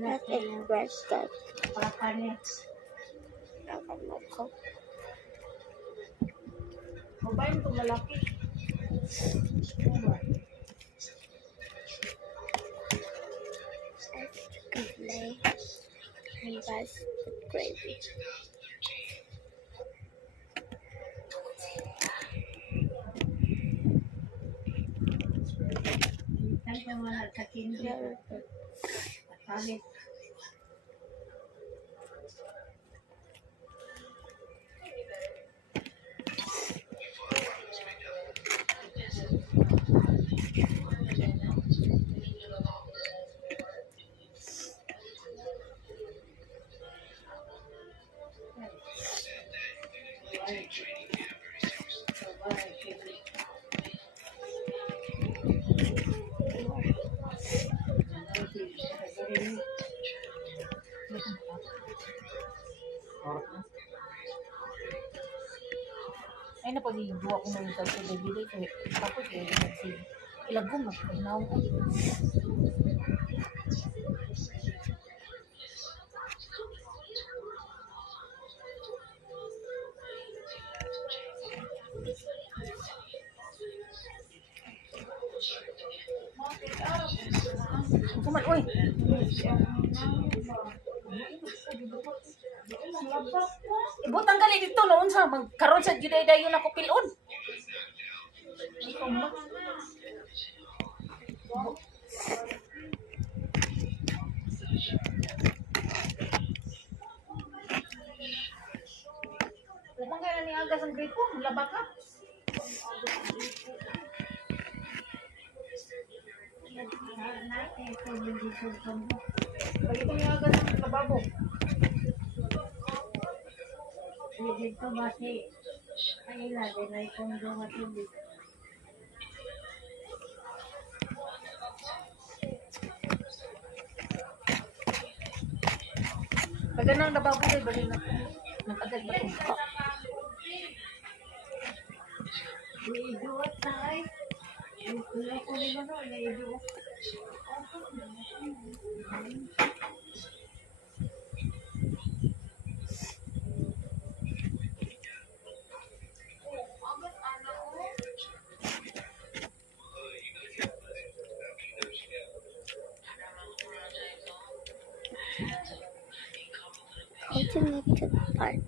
Let's express that. Ako. Babae mo itong lalaki. Play and bus gravy. Kaya mga kakindi. Palit. Ay na pag iduwa ko na yung sa bibili kaya tapos ilagong magpinaw ko. Kuman, uy! Ibot ang gali dito noon sa magkaroon sa juday-dayon ako pilon. Lamang kaya ni agas ang gripo, labak ka. Pag ito ni agas ang lababo. Dito basi ay lagi na itong mga tubig. Pag ganang lababo ay bali na nagagad ba ito? Iiduwat na ay. Wala ko rin ano, naiiduwat. Ultimate Park.